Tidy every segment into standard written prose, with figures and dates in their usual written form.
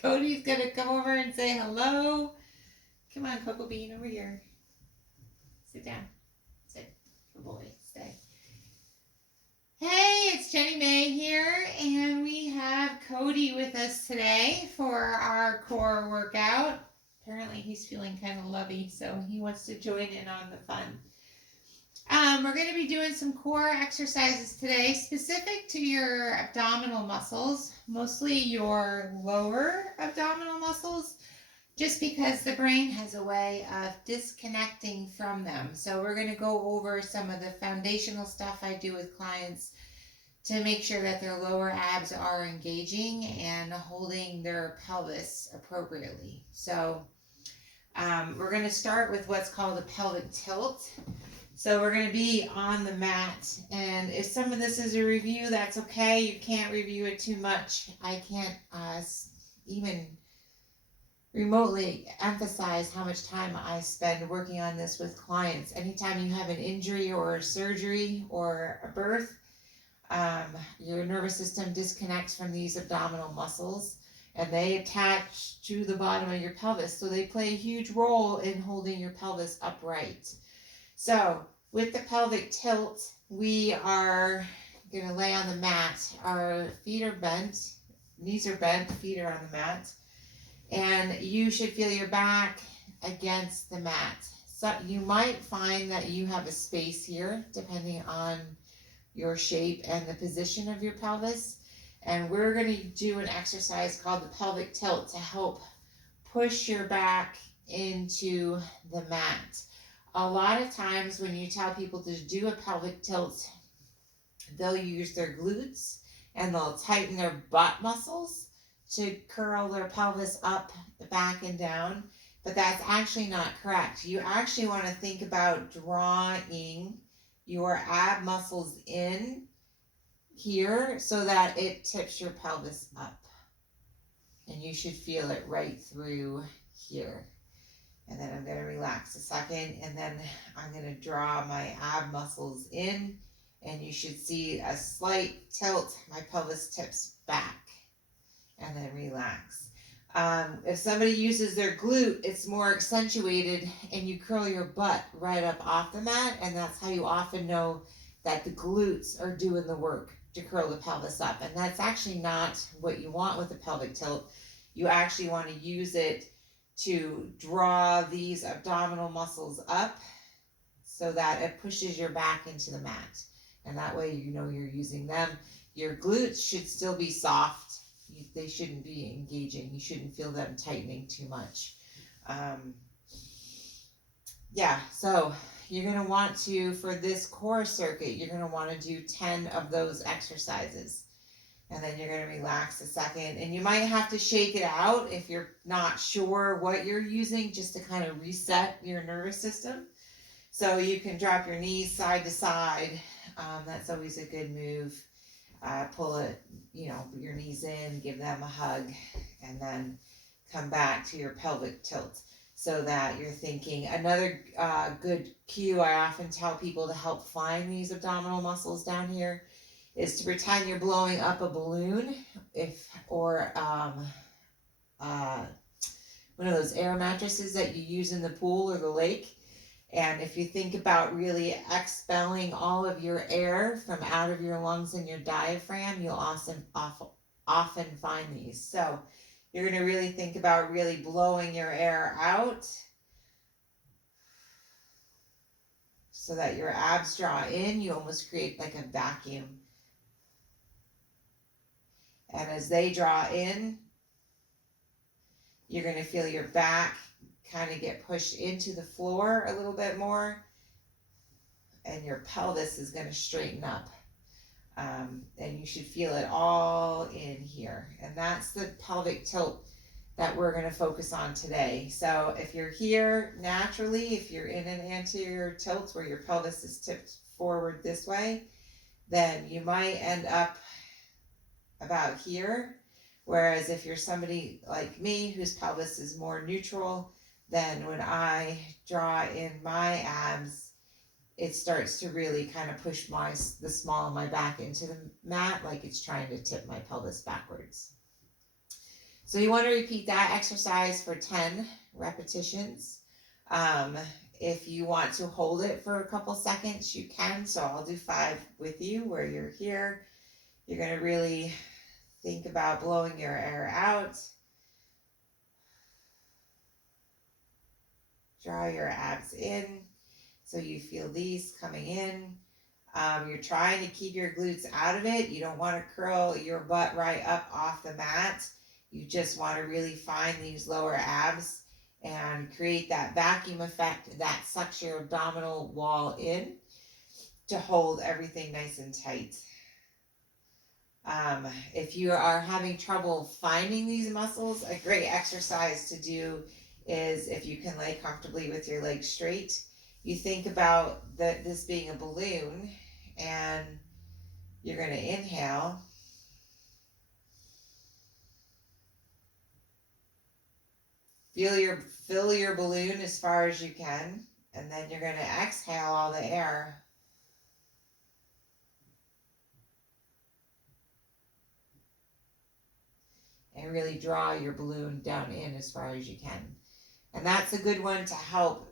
Cody's gonna come over and say hello. Come on, Cocoa Bean, over here. Sit down. Sit. Good boy. Stay. Hey, it's Jenny May here, and we have Cody with us today for our core workout. Apparently, he's feeling kind of lovey, so he wants to join in on the fun. We're going to be doing some core exercises today specific to your abdominal muscles, mostly your lower abdominal muscles, just because the brain has a way of disconnecting from them. So we're going to go over some of the foundational stuff I do with clients to make sure that their lower abs are engaging and holding their pelvis appropriately. So we're going to start with what's called a pelvic tilt. So we're going to be on the mat, and if some of this is a review, that's okay. You can't review it too much. I can't even remotely emphasize how much time I spend working on this with clients. Anytime you have an injury or a surgery or a birth, your nervous system disconnects from these abdominal muscles, and they attach to the bottom of your pelvis. So they play a huge role in holding your pelvis upright. So with the pelvic tilt, we are going to lay on the mat. Our feet are bent, knees are bent, feet are on the mat. And you should feel your back against the mat. So you might find that you have a space here, depending on your shape and the position of your pelvis. And we're going to do an exercise called the pelvic tilt to help push your back into the mat. A lot of times when you tell people to do a pelvic tilt, they'll use their glutes and they'll tighten their butt muscles to curl their pelvis up, back, and down. But that's actually not correct. You actually want to think about drawing your ab muscles in here so that it tips your pelvis up. And you should feel it right through here. And then I'm going to relax a second, and then I'm going to draw my ab muscles in, and you should see a slight tilt. My pelvis tips back, and then relax. If somebody uses their glute, it's more accentuated, and you curl your butt right up off the mat, and that's how you often know that the glutes are doing the work to curl the pelvis up. And that's actually not what you want with the pelvic tilt. You actually want to use it to draw these abdominal muscles up so that it pushes your back into the mat. And that way you know you're using them. Your glutes should still be soft. They shouldn't be engaging. You shouldn't feel them tightening too much. So you're going to want to, for this core circuit, you're going to want to do 10 of those exercises. And then you're going to relax a second. And you might have to shake it out if you're not sure what you're using, just to kind of reset your nervous system. So you can drop your knees side to side. That's always a good move. Pull it, your knees in, give them a hug, and then come back to your pelvic tilt so that you're thinking. Another good cue I often tell people to help find these abdominal muscles down here is to pretend you're blowing up a balloon, or one of those air mattresses that you use in the pool or the lake. And if you think about really expelling all of your air from out of your lungs and your diaphragm, you'll often find these. So you're going to really think about really blowing your air out so that your abs draw in. You almost create like a vacuum. And as they draw in, you're going to feel your back kind of get pushed into the floor a little bit more, and your pelvis is going to straighten up. And you should feel it all in here. And that's the pelvic tilt that we're going to focus on today. So if you're here naturally, if you're in an anterior tilt where your pelvis is tipped forward this way, then you might end up about here. Whereas if you're somebody like me whose pelvis is more neutral, then when I draw in my abs, it starts to really kind of push the small of my back into the mat, like it's trying to tip my pelvis backwards. So you want to repeat that exercise for 10 repetitions. If you want to hold it for a couple seconds, you can. So I'll do 5 with you where you're here. You're going to really think about blowing your air out. Draw your abs in so you feel these coming in. You're trying to keep your glutes out of it. You don't want to curl your butt right up off the mat. You just want to really find these lower abs and create that vacuum effect that sucks your abdominal wall in to hold everything nice and tight. If you are having trouble finding these muscles, a great exercise to do is if you can lay comfortably with your legs straight. You think about this being a balloon, and you're going to inhale. Fill your balloon as far as you can, and then you're going to exhale all the air. And really draw your balloon down in as far as you can. And that's a good one to help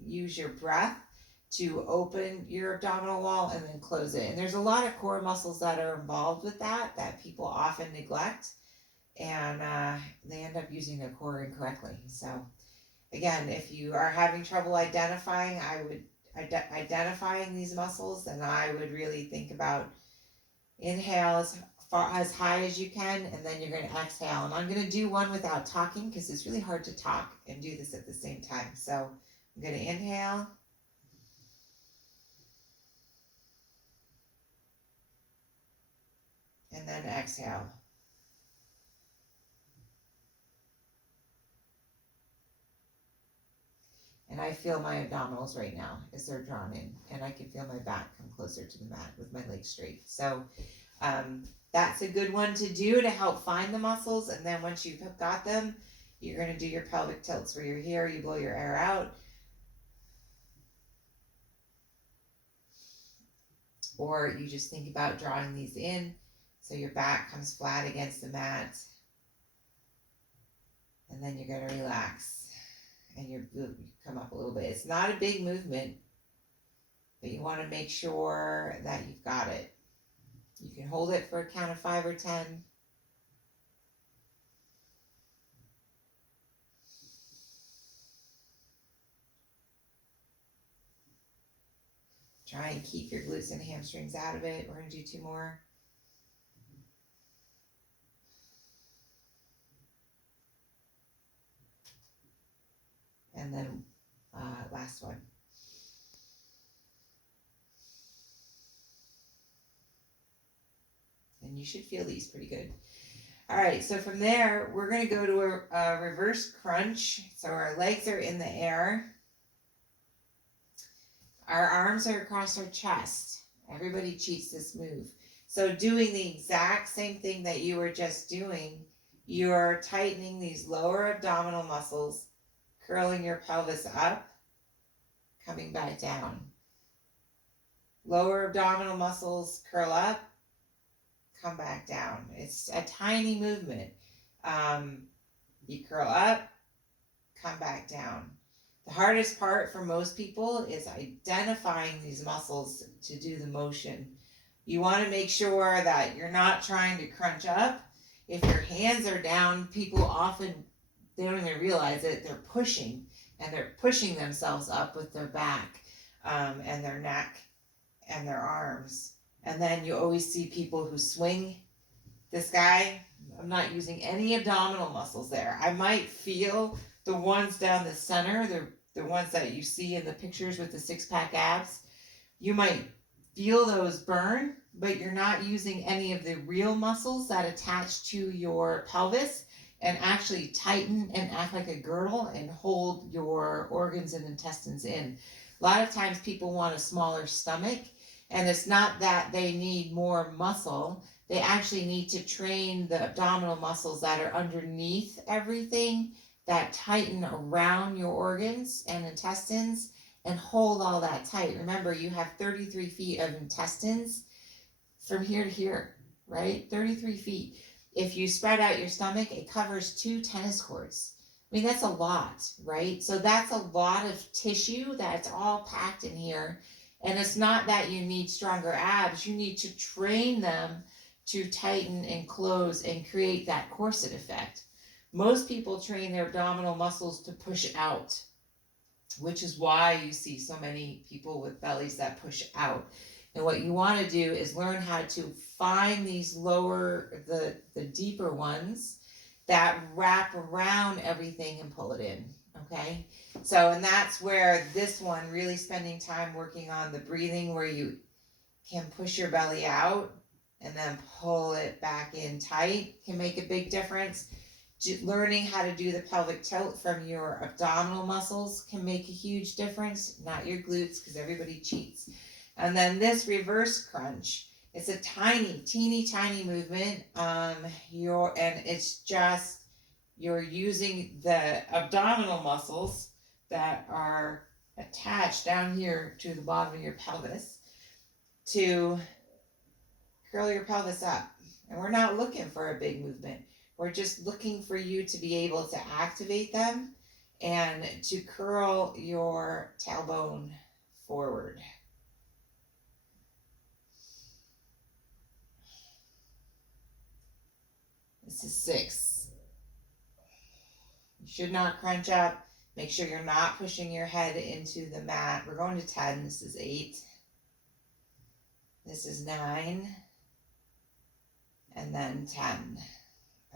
use your breath to open your abdominal wall and then close it. And there's a lot of core muscles that are involved with that people often neglect, and they end up using their core incorrectly. So again, if you are having trouble identifying these muscles, then I would really think about inhale as high as you can, and then you're going to exhale. And I'm going to do one without talking because it's really hard to talk and do this at the same time. So I'm going to inhale. And then exhale. And I feel my abdominals right now as they're drawn in, and I can feel my back come closer to the mat with my legs straight. So that's a good one to do to help find the muscles. And then once you've got them, you're going to do your pelvic tilts where you're here, you blow your air out. Or you just think about drawing these in so your back comes flat against the mat. And then you're going to relax and you come up a little bit. It's not a big movement, but you want to make sure that you've got it. You can hold it for a count of 5 or 10. Try and keep your glutes and hamstrings out of it. We're going to do 2 more. And then last one. And you should feel these pretty good. All right, so from there, we're going to go to a reverse crunch. So our legs are in the air. Our arms are across our chest. Everybody cheats this move. So doing the exact same thing that you were just doing, you're tightening these lower abdominal muscles, curling your pelvis up, coming back down. Lower abdominal muscles curl up, come back down. It's a tiny movement. You curl up, come back down. The hardest part for most people is identifying these muscles to do the motion. You want to make sure that you're not trying to crunch up. If your hands are down, people often, they don't even realize it, they're pushing, and they're pushing themselves up with their back and their neck and their arms. And then you always see people who swing. This guy, I'm not using any abdominal muscles there. I might feel the ones down the center, the ones that you see in the pictures with the 6-pack abs. You might feel those burn, but you're not using any of the real muscles that attach to your pelvis and actually tighten and act like a girdle and hold your organs and intestines in. A lot of times people want a smaller stomach, and it's not that they need more muscle. They actually need to train the abdominal muscles that are underneath everything, that tighten around your organs and intestines and hold all that tight. Remember, you have 33 feet of intestines from here to here, right? 33 feet. If you spread out your stomach, it covers 2 tennis courts. I mean, that's a lot, right? So that's a lot of tissue that's all packed in here. And it's not that you need stronger abs, you need to train them to tighten and close and create that corset effect. Most people train their abdominal muscles to push out, which is why you see so many people with bellies that push out. And what you want to do is learn how to find these lower, the deeper ones that wrap around everything and pull it in. Okay. So, and that's where this one, really spending time working on the breathing, where you can push your belly out and then pull it back in tight, can make a big difference. Learning how to do the pelvic tilt from your abdominal muscles can make a huge difference, not your glutes, because everybody cheats. And then this reverse crunch, it's a tiny, teeny tiny movement. And it's just, you're using the abdominal muscles that are attached down here to the bottom of your pelvis to curl your pelvis up. And we're not looking for a big movement. We're just looking for you to be able to activate them and to curl your tailbone forward. This is 6. You should not crunch up. Make sure you're not pushing your head into the mat. We're going to 10. This is 8. This is 9. And then 10.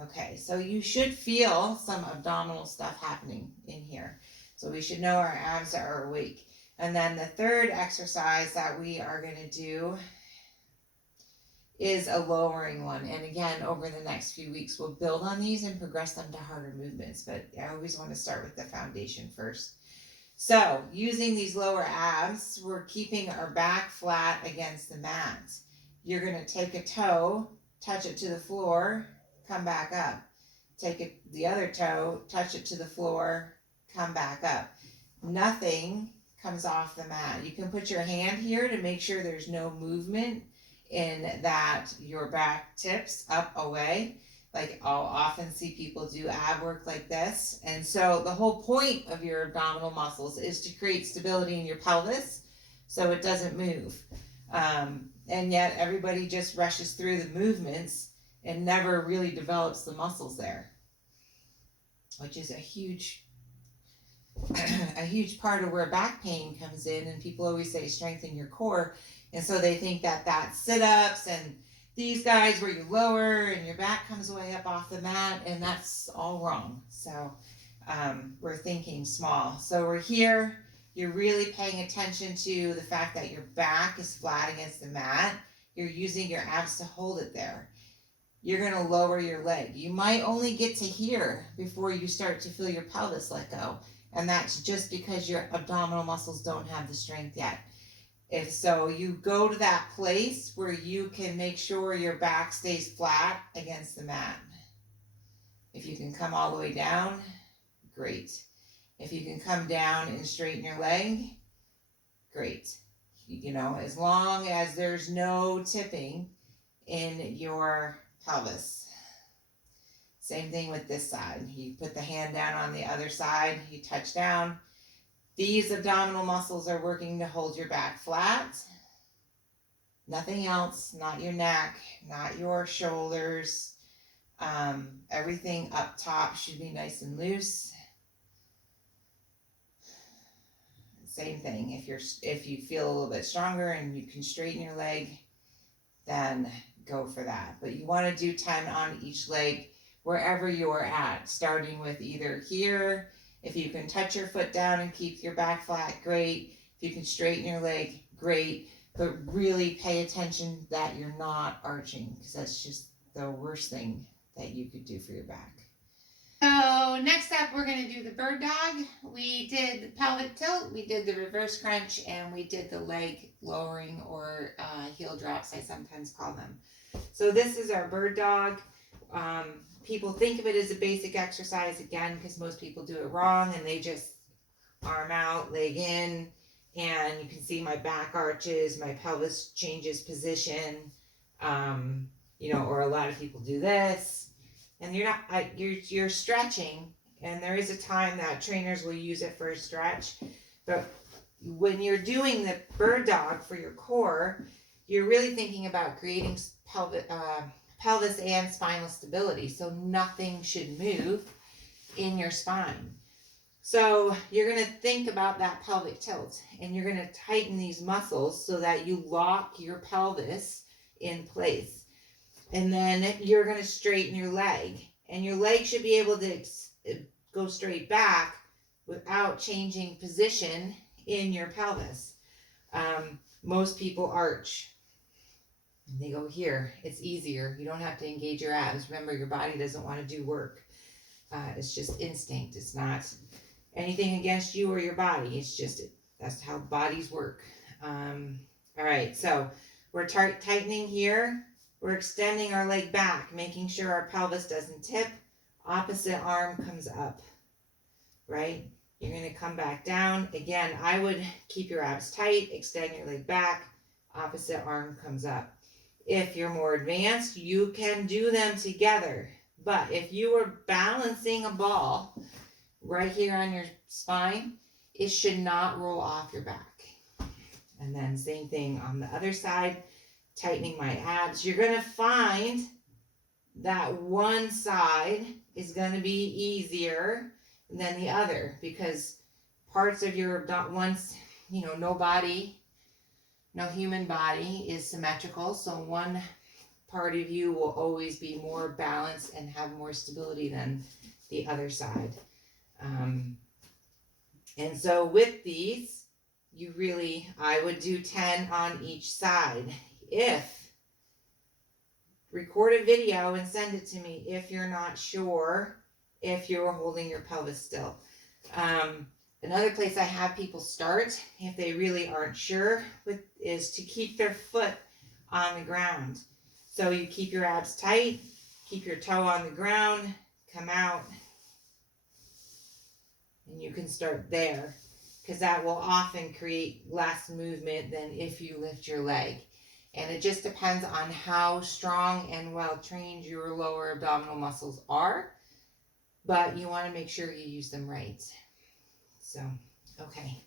Okay, so you should feel some abdominal stuff happening in here. So we should know our abs are awake. And then the third exercise that we are going to do is a lowering one. And again, over the next few weeks, we'll build on these and progress them to harder movements. But I always want to start with the foundation first. So using these lower abs, we're keeping our back flat against the mat. You're going to take a toe, touch it to the floor, come back up. Take the other toe, touch it to the floor, come back up. Nothing comes off the mat. You can put your hand here to make sure there's no movement in that your back tips up away. Like I'll often see people do ab work like this. And so the whole point of your abdominal muscles is to create stability in your pelvis so it doesn't move. And yet everybody just rushes through the movements and never really develops the muscles there, which is a huge part of where back pain comes in. And people always say strengthen your core, and so they think that that's sit-ups and these guys where you lower and your back comes way up off the mat, and that's all wrong. So we're thinking small. So we're here, you're really paying attention to the fact that your back is flat against the mat. You're using your abs to hold it there. You're going to lower your leg. You might only get to here before you start to feel your pelvis let go. And that's just because your abdominal muscles don't have the strength yet. If so, you go to that place where you can make sure your back stays flat against the mat. If you can come all the way down, great. If you can come down and straighten your leg, great. You know, as long as there's no tipping in your pelvis. Same thing with this side. You put the hand down on the other side, you touch down. These abdominal muscles are working to hold your back flat. Nothing else, not your neck, not your shoulders. Everything up top should be nice and loose. Same thing. If you feel a little bit stronger and you can straighten your leg, then go for that. But you want to do 10 on each leg wherever you're at, starting with either here. If you can touch your foot down and keep your back flat, great. If you can straighten your leg, great. But really pay attention that you're not arching, because that's just the worst thing that you could do for your back. So next up, we're going to do the bird dog. We did the pelvic tilt, we did the reverse crunch, and we did the leg lowering or heel drops, I sometimes call them. So this is our bird dog. People think of it as a basic exercise, again, because most people do it wrong, and they just arm out, leg in, and you can see my back arches, my pelvis changes position, or a lot of people do this. and you're stretching, and there is a time that trainers will use it for a stretch, but when you're doing the bird dog for your core, you're really thinking about creating pelvis and spinal stability, so nothing should move in your spine. So you're going to think about that pelvic tilt, and you're going to tighten these muscles so that you lock your pelvis in place. And then you're going to straighten your leg, and your leg should be able to go straight back without changing position in your pelvis. Most people arch. They go here. It's easier. You don't have to engage your abs. Remember, your body doesn't want to do work. It's just instinct. It's not anything against you or your body. It's just, that's how bodies work. All right, so we're tightening here. We're extending our leg back, making sure our pelvis doesn't tip. Opposite arm comes up, right? You're going to come back down. Again, I would keep your abs tight, extend your leg back, opposite arm comes up. If you're more advanced, you can do them together. But if you were balancing a ball right here on your spine, it should not roll off your back. And then same thing on the other side, tightening my abs. You're going to find that one side is going to be easier than the other, because parts of your no human body is symmetrical, so one part of you will always be more balanced and have more stability than the other side. And so with these, I would do 10 on each side. Record a video and send it to me if you're not sure if you're holding your pelvis still. Another place I have people start, if they really aren't sure, is to keep their foot on the ground. So you keep your abs tight, keep your toe on the ground, come out, and you can start there, because that will often create less movement than if you lift your leg. And it just depends on how strong and well trained your lower abdominal muscles are, but you want to make sure you use them right. So, okay.